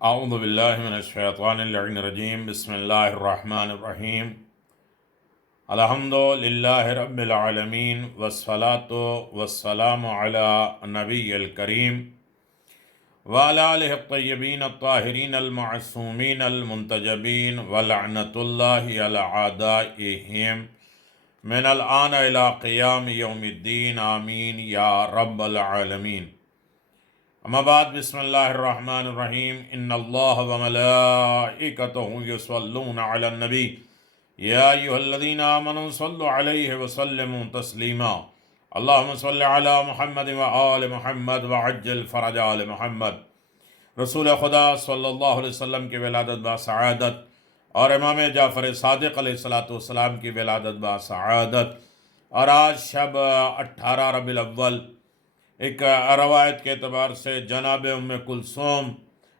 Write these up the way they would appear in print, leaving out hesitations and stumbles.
اعوذ باللہ من الشیطان اللعین الرجیم بسم اللہ الرحمن الرحیم الحمد للہ رب العالمین والصلاة والسلام علی نبی الکریم وعلی آلہ الطیبین الطاہرین المعصومین المنتجبین ولعنۃ اللہ علی اعدائہم من الآن الی قیام یوم الدین آمین یا رب العالمین۔ اما بعد، بسم اللہ الرحمن الرحیم۔ ان اللہ وملائکتہ یصلون علی النبی یا ایھا الذین آمنوا صلوا علیہ وسلموا تسلیما۔ اللہم صل علی محمد وآل محمد وعجل فرج آل محمد۔ رسول خدا صلی اللہ علیہ وسلم کی ولادت بسعادت اور امام جعفر صادق علیہ السلام کی ولادت بسعادت، اور آج شب 18 ربیع الاول ایک روایت کے اعتبار سے جناب ام کلثوم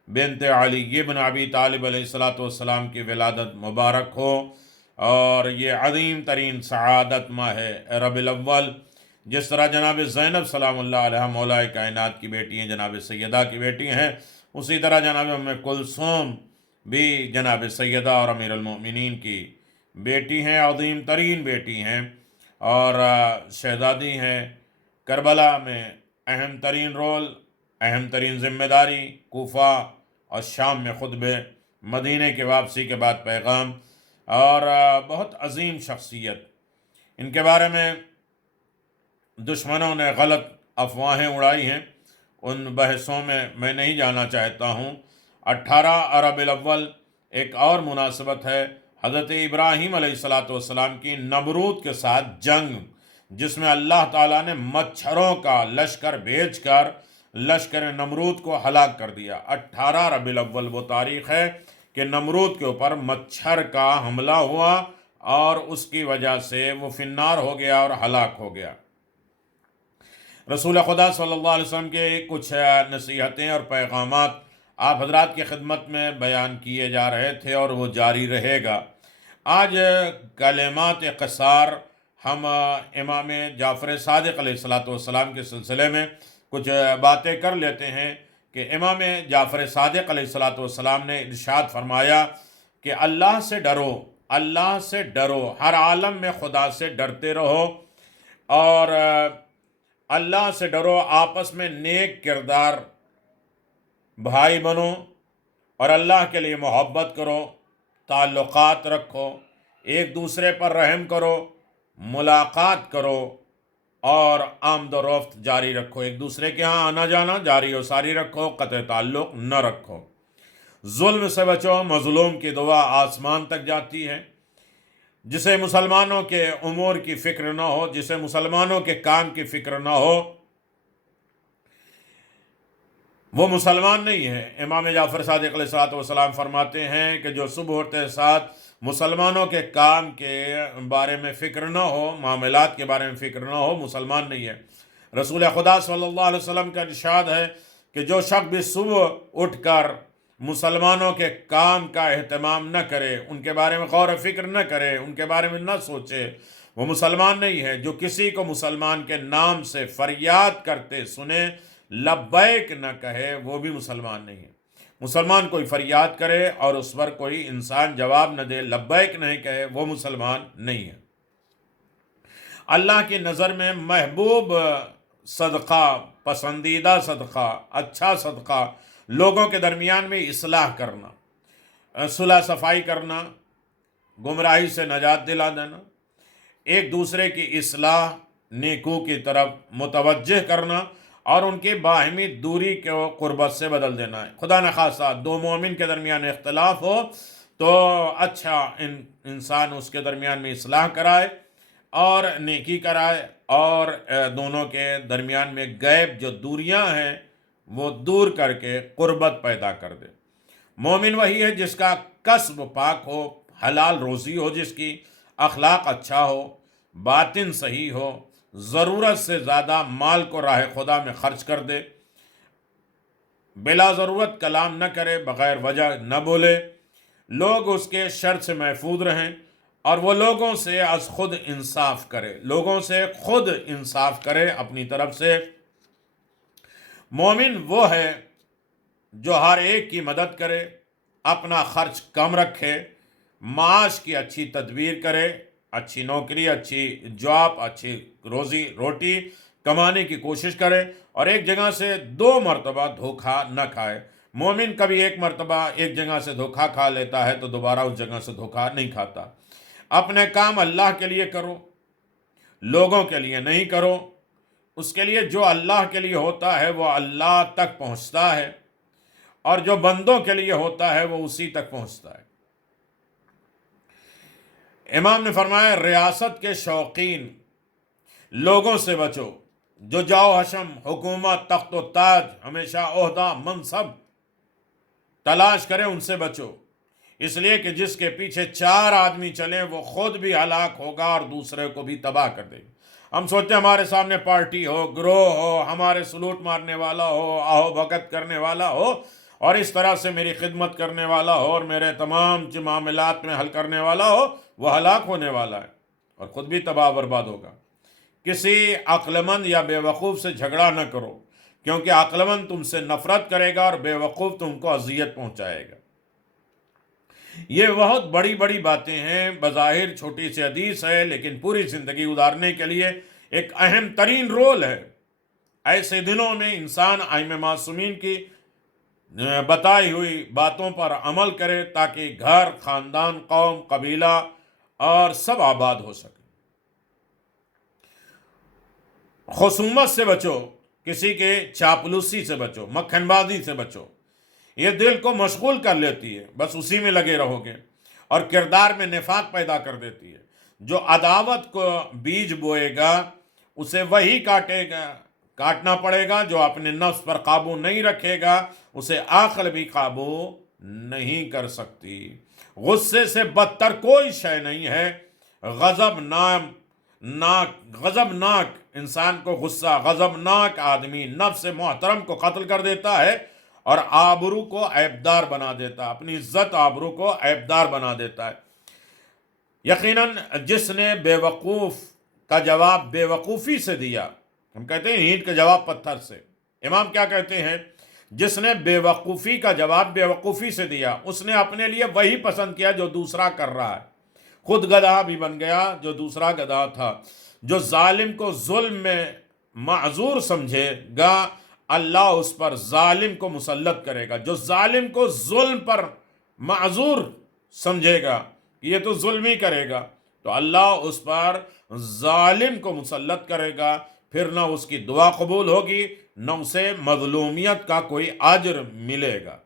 بنت علی بن ابی طالب علیہ السلام کی ولادت مبارک ہو، اور یہ عظیم ترین سعادت ماہ ہے ربیع الاول۔ جس طرح جناب زینب سلام اللہ علیہ مولا کائنات کی بیٹی ہیں، جناب سیدہ کی بیٹی ہیں، اسی طرح جناب ام کلثوم بھی جناب سیدہ اور امیر المؤمنین کی بیٹی ہیں، عظیم ترین بیٹی ہیں، اور شہزادی ہیں۔ کربلا میں اہم ترین رول، اہم ترین ذمہ داری، کوفہ اور شام میں خطبے، مدینہ کے واپسی کے بعد پیغام، اور بہت عظیم شخصیت۔ ان کے بارے میں دشمنوں نے غلط افواہیں اڑائی ہیں، ان بحثوں میں میں نہیں جانا چاہتا ہوں۔ 18 ربیع الاول ایک اور مناسبت ہے، حضرت ابراہیم علیہ السلام کی نمرود کے ساتھ جنگ، جس میں اللہ تعالیٰ نے مچھروں کا لشکر بھیج کر لشکر نمرود کو ہلاک کر دیا۔ 18 ربیع الاول وہ تاریخ ہے کہ نمرود کے اوپر مچھر کا حملہ ہوا، اور اس کی وجہ سے وہ فی النار ہو گیا اور ہلاک ہو گیا۔ رسول خدا صلی اللہ علیہ وسلم کے کچھ نصیحتیں اور پیغامات آپ حضرات کی خدمت میں بیان کیے جا رہے تھے، اور وہ جاری رہے گا۔ آج کلمات قصار ہم امام جعفر صادق علیہ السلام کے سلسلے میں کچھ باتیں کر لیتے ہیں کہ امام جعفر صادق علیہ السلام نے ارشاد فرمایا کہ اللہ سے ڈرو، اللہ سے ڈرو، ہر عالم میں خدا سے ڈرتے رہو، اور اللہ سے ڈرو، آپس میں نیک کردار بھائی بنو، اور اللہ کے لیے محبت کرو، تعلقات رکھو، ایک دوسرے پر رحم کرو، ملاقات کرو، اور آمد و رفت جاری رکھو، ایک دوسرے کے ہاں آنا جانا جاری و ساری رکھو، قطع تعلق نہ رکھو۔ ظلم سے بچو، مظلوم کی دعا آسمان تک جاتی ہے۔ جسے مسلمانوں کے امور کی فکر نہ ہو، جسے مسلمانوں کے کام کی فکر نہ ہو، وہ مسلمان نہیں ہے۔ امام جعفر صادق علیہ السلام فرماتے ہیں کہ جو صبح ہوتے ساتھ مسلمانوں کے کام کے بارے میں فکر نہ ہو، معاملات کے بارے میں فکر نہ ہو، مسلمان نہیں ہے۔ رسول خدا صلی اللہ علیہ وسلم کا ارشاد ہے کہ جو شخص بھی صبح اٹھ کر مسلمانوں کے کام کا اہتمام نہ کرے، ان کے بارے میں غور و فکر نہ کرے، ان کے بارے میں نہ سوچے، وہ مسلمان نہیں ہے۔ جو کسی کو مسلمان کے نام سے فریاد کرتے سنے، لبیک نہ کہے، وہ بھی مسلمان نہیں ہے۔ مسلمان کوئی فریاد کرے اور اس پر کوئی انسان جواب نہ دے، لبیک نہیں کہے، وہ مسلمان نہیں ہے۔ اللہ کی نظر میں محبوب صدقہ، پسندیدہ صدقہ، اچھا صدقہ، لوگوں کے درمیان میں اصلاح کرنا، صلح صفائی کرنا، گمراہی سے نجات دلا دینا، ایک دوسرے کی اصلاح، نیکو کی طرف متوجہ کرنا، اور ان کی باہمی دوری کو قربت سے بدل دینا ہے۔ خدا نخواستہ دو مومن کے درمیان اختلاف ہو تو اچھا انسان اس کے درمیان میں اصلاح کرائے اور نیکی کرائے، اور دونوں کے درمیان میں غیب جو دوریاں ہیں وہ دور کر کے قربت پیدا کر دے۔ مومن وہی ہے جس کا کسب پاک ہو، حلال روزی ہو، جس کی اخلاق اچھا ہو، باطن صحیح ہو، ضرورت سے زیادہ مال کو راہ خدا میں خرچ کر دے، بلا ضرورت کلام نہ کرے، بغیر وجہ نہ بولے، لوگ اس کے شر سے محفوظ رہیں، اور وہ لوگوں سے از خود انصاف کرے، لوگوں سے خود انصاف کرے اپنی طرف سے۔ مومن وہ ہے جو ہر ایک کی مدد کرے، اپنا خرچ کم رکھے، معاش کی اچھی تدبیر کرے، اچھی نوکری، اچھی جاب، اچھی روزی روٹی کمانے کی کوشش کرے، اور ایک جگہ سے 2 مرتبہ دھوکہ نہ کھائے۔ مومن کبھی ایک مرتبہ ایک جگہ سے دھوکہ کھا لیتا ہے تو دوبارہ اس جگہ سے دھوکہ نہیں کھاتا۔ اپنے کام اللہ کے لیے کرو، لوگوں کے لیے نہیں کرو۔ اس کے لیے جو اللہ کے لیے ہوتا ہے وہ اللہ تک پہنچتا ہے، اور جو بندوں کے لیے ہوتا ہے وہ اسی تک پہنچتا ہے۔ امام نے فرمایا ریاست کے شوقین لوگوں سے بچو، جو جاؤ حشم، حکومت، تخت و تاج، ہمیشہ عہدہ، منصب تلاش کرے، ان سے بچو، اس لیے کہ جس کے پیچھے 4 آدمی چلیں وہ خود بھی ہلاک ہوگا اور دوسرے کو بھی تباہ کر دے گا۔ ہم سوچتے ہیں ہمارے سامنے پارٹی ہو، گروہ ہو، ہمارے سلوٹ مارنے والا ہو، آہو بھگت کرنے والا ہو، اور اس طرح سے میری خدمت کرنے والا ہو اور میرے تمام معاملات میں حل کرنے والا ہو، وہ ہلاک ہونے والا ہے اور خود بھی تباہ برباد ہوگا۔ کسی عقل مند یا بے وقوف سے جھگڑا نہ کرو، کیونکہ عقل مند تم سے نفرت کرے گا اور بے وقوف تم کو اذیت پہنچائے گا۔ یہ بہت بڑی بڑی باتیں ہیں، بظاہر چھوٹی سی حدیث ہے، لیکن پوری زندگی گزارنے کے لیے ایک اہم ترین رول ہے۔ ایسے دنوں میں انسان ائمہ معصومین کی بتائی ہوئی باتوں پر عمل کرے تاکہ گھر، خاندان، قوم، قبیلہ اور سب آباد ہو سکے۔ خصومت سے بچو، کسی کے چاپلوسی سے بچو، مکھن بازی سے بچو، یہ دل کو مشغول کر لیتی ہے، بس اسی میں لگے رہو گے، اور کردار میں نفاق پیدا کر دیتی ہے۔ جو عداوت کو بیج بوئے گا اسے وہی کاٹنا پڑے گا، جو اپنے نفس پر قابو نہیں رکھے گا اسے عقل بھی قابو نہیں کر سکتی۔ غصے سے بدتر کوئی شے نہیں ہے۔ غضبناک انسان کو غصہ، غضبناک آدمی نفس محترم کو قتل کر دیتا ہے اور آبرو کو عیبدار بنا دیتا ہے، اپنی عزت آبرو کو عیبدار بنا دیتا ہے۔ یقیناً جس نے بے وقوف کا جواب بے وقوفی سے دیا، ہم کہتے ہیں اینٹ کا جواب پتھر سے، امام کیا کہتے ہیں؟ جس نے بے وقوفی کا جواب بے وقوفی سے دیا، اس نے اپنے لیے وہی پسند کیا جو دوسرا کر رہا ہے، خود گدھا بھی بن گیا جو دوسرا گدھا تھا۔ جو ظالم کو ظلم میں معذور سمجھے گا، اللہ اس پر ظالم کو مسلط کرے گا۔ جو ظالم کو ظلم پر معذور سمجھے گا، یہ تو ظلم ہی کرے گا، تو اللہ اس پر ظالم کو مسلط کرے گا، پھر نہ اس کی دعا قبول ہوگی، نہ اسے مظلومیت کا کوئی اجر ملے گا۔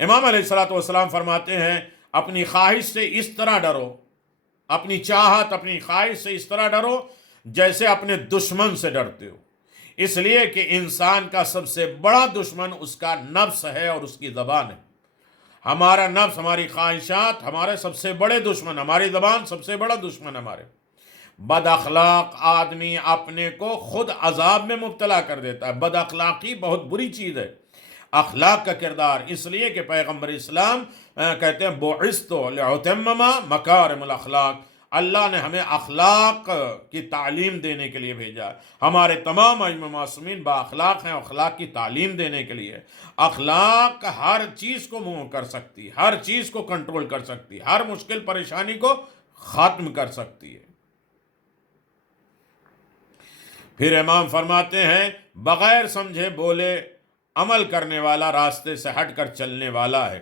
امام علیہ الصلوۃ والسلام فرماتے ہیں اپنی خواہش سے اس طرح ڈرو، اپنی چاہت، اپنی خواہش سے اس طرح ڈرو جیسے اپنے دشمن سے ڈرتے ہو، اس لیے کہ انسان کا سب سے بڑا دشمن اس کا نفس ہے اور اس کی زبان ہے۔ ہمارا نفس، ہماری خواہشات ہمارے سب سے بڑے دشمن، ہماری زبان سب سے بڑا دشمن ہمارے۔ بد اخلاق آدمی اپنے کو خود عذاب میں مبتلا کر دیتا ہے۔ بد اخلاقی بہت بری چیز ہے۔ اخلاق کا کردار، اس لیے کہ پیغمبر اسلام کہتے ہیں بعثت لأتمم مکارم الاخلاق، اللہ نے ہمیں اخلاق کی تعلیم دینے کے لیے بھیجا۔ ہمارے تمام ائمہ معصومین با اخلاق ہیں، اخلاق کی تعلیم دینے کے لیے۔ اخلاق ہر چیز کو منہ کر سکتی، ہر چیز کو کنٹرول کر سکتی، ہر مشکل پریشانی کو ختم کر سکتی ہے۔ پھر امام فرماتے ہیں بغیر سمجھے بولے عمل کرنے والا راستے سے ہٹ کر چلنے والا ہے۔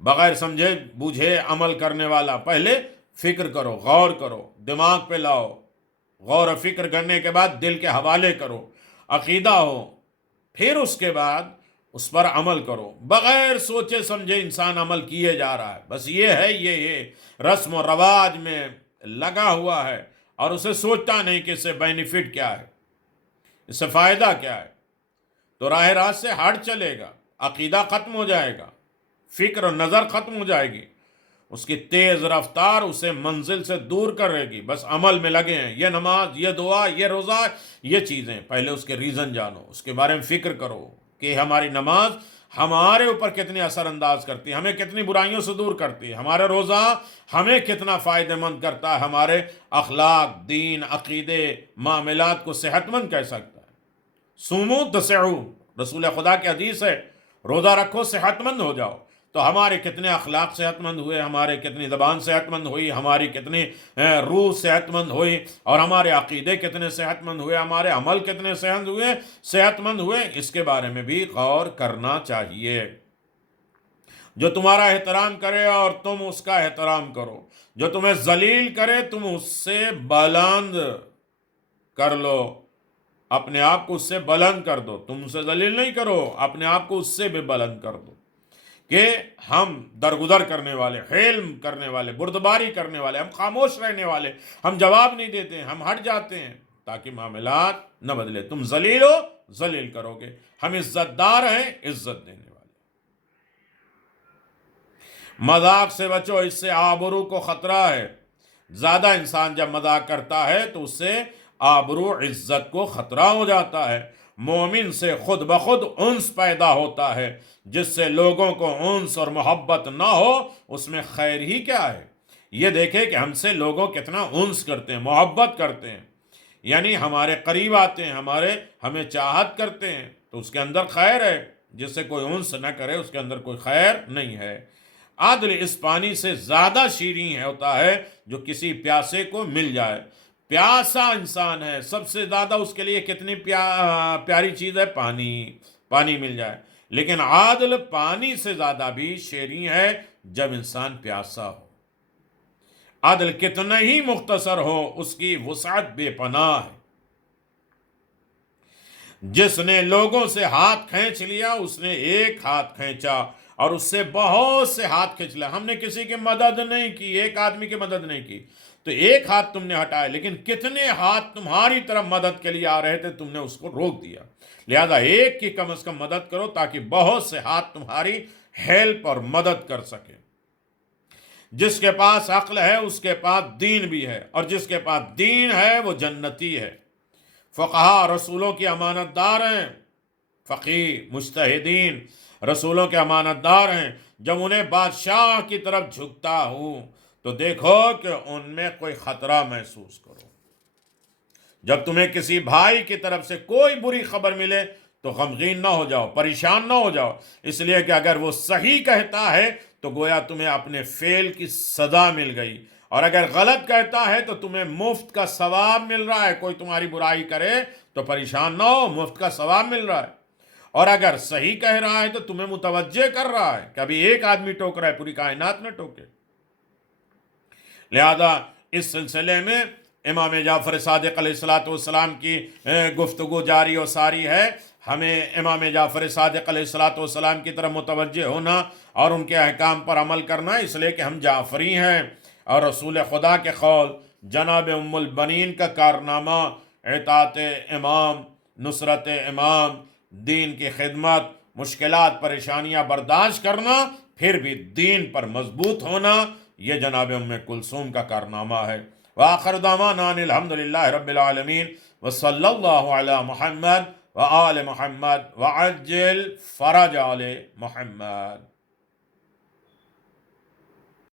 بغیر سمجھے بوجھے عمل کرنے والا، پہلے فکر کرو، غور کرو، دماغ پہ لاؤ، غور و فکر کرنے کے بعد دل کے حوالے کرو، عقیدہ ہو، پھر اس کے بعد اس پر عمل کرو۔ بغیر سوچے سمجھے انسان عمل کیے جا رہا ہے، بس یہ ہے، یہ رسم و رواج میں لگا ہوا ہے، اور اسے سوچتا نہیں کہ اس سے بینیفٹ کیا ہے، اس سے فائدہ کیا ہے، تو راہ راست سے ہٹ چلے گا، عقیدہ ختم ہو جائے گا، فکر و نظر ختم ہو جائے گی، اس کی تیز رفتار اسے منزل سے دور کرے گی۔ بس عمل میں لگے ہیں، یہ نماز، یہ دعا، یہ روزہ، یہ چیزیں، پہلے اس کے ریزن جانو، اس کے بارے میں فکر کرو کہ ہماری نماز ہمارے اوپر کتنی اثر انداز کرتی ہے، ہمیں کتنی برائیوں سے دور کرتی ہے، ہمارا روزہ ہمیں کتنا فائدہ مند کرتا ہے، ہمارے اخلاق، دین، عقیدے، معاملات کو صحت مند کر سکتا ہے۔ سومو تسعو، رسول خدا کی حدیث ہے، روزہ رکھو صحت مند ہو جاؤ. تو ہمارے کتنے اخلاق صحت مند ہوئے، ہمارے کتنی زبان صحت مند ہوئی، ہماری کتنی روح صحت مند ہوئی، اور ہمارے عقیدے کتنے صحت مند ہوئے، ہمارے عمل کتنے صحت مند ہوئے. اس کے بارے میں بھی غور کرنا چاہیے. جو تمہارا احترام کرے اور تم اس کا احترام کرو، جو تمہیں ذلیل کرے تم اس سے بلند کر لو، اپنے آپ کو اس سے بلند کر دو. تم اسے ذلیل نہیں کرو، اپنے آپ کو اس سے بھی بلند کر دو. کہ ہم درگزر کرنے والے، حلم کرنے والے، بردباری کرنے والے، ہم خاموش رہنے والے، ہم جواب نہیں دیتے، ہم ہٹ جاتے ہیں تاکہ معاملات نہ بدلے. تم ذلیل ہو، ذلیل کرو گے. ہم عزت دار ہیں، عزت دینے والے. مذاق سے بچو، اس سے آبرو کو خطرہ ہے. زیادہ انسان جب مذاق کرتا ہے تو اس سے آبرو، عزت کو خطرہ ہو جاتا ہے. مومن سے خود بخود انس پیدا ہوتا ہے. جس سے لوگوں کو انس اور محبت نہ ہو اس میں خیر ہی کیا ہے. یہ دیکھیں کہ ہم سے لوگوں کتنا انس کرتے ہیں، محبت کرتے ہیں، یعنی ہمارے قریب آتے ہیں، ہمیں چاہت کرتے ہیں، تو اس کے اندر خیر ہے. جس سے کوئی انس نہ کرے اس کے اندر کوئی خیر نہیں ہے. عدل اس پانی سے زیادہ شیریں ہوتا ہے جو کسی پیاسے کو مل جائے. پیاسا انسان ہے، سب سے زیادہ اس کے لیے کتنی پیاری چیز ہے، پانی مل جائے. لیکن عادل پانی سے زیادہ بھی شیریں ہے جب انسان پیاسا ہو. عدل کتنا ہی مختصر ہو اس کی وسعت بے پناہ ہے. جس نے لوگوں سے ہاتھ کھینچ لیا اس نے ایک ہاتھ کھینچا اور اس سے بہت سے ہاتھ کھینچ لیا. ہم نے کسی کی مدد نہیں کی، ایک آدمی کی مدد نہیں کی، تو ایک ہاتھ تم نے ہٹایا، لیکن کتنے ہاتھ تمہاری طرف مدد کے لیے آ رہے تھے، تم نے اس کو روک دیا. لہذا ایک کی کم از کم مدد کرو تاکہ بہت سے ہاتھ تمہاری ہیلپ اور مدد کر سکے. جس کے پاس عقل ہے اس کے پاس دین بھی ہے، اور جس کے پاس دین ہے وہ جنتی ہے. فقہا رسولوں کی امانت دار ہیں، فقیہ مجتہدین رسولوں کے امانت دار ہیں. جب انہیں بادشاہ کی طرف جھکتا ہوں تو دیکھو کہ ان میں کوئی خطرہ محسوس کرو. جب تمہیں کسی بھائی کی طرف سے کوئی بری خبر ملے تو غمگین نہ ہو جاؤ، پریشان نہ ہو جاؤ، اس لیے کہ اگر وہ صحیح کہتا ہے تو گویا تمہیں اپنے فعل کی سزا مل گئی، اور اگر غلط کہتا ہے تو تمہیں مفت کا ثواب مل رہا ہے. کوئی تمہاری برائی کرے تو پریشان نہ ہو، مفت کا ثواب مل رہا ہے. اور اگر صحیح کہہ رہا ہے تو تمہیں متوجہ کر رہا ہے. کبھی ایک آدمی ٹوک رہا ہے، پوری کائنات نہ ٹوکے. لہذا اس سلسلے میں امام جعفر صادق علیہ السلام کی گفتگو جاری و ساری ہے. ہمیں امام جعفر صادق علیہ السلام کی طرف متوجہ ہونا اور ان کے احکام پر عمل کرنا، اس لیے کہ ہم جعفری ہیں. اور رسول خدا کے قول، جناب ام البنین کا کارنامہ، اطاعت امام، نصرت امام، دین کی خدمت، مشکلات پریشانیاں برداشت کرنا، پھر بھی دین پر مضبوط ہونا، یہ جناب ام کلثوم کا کارنامہ ہے. وآخر دعوانا ان الحمدللہ رب العالمین وصلی اللہ علی محمد وآل محمد وعجل فرج آل محمد.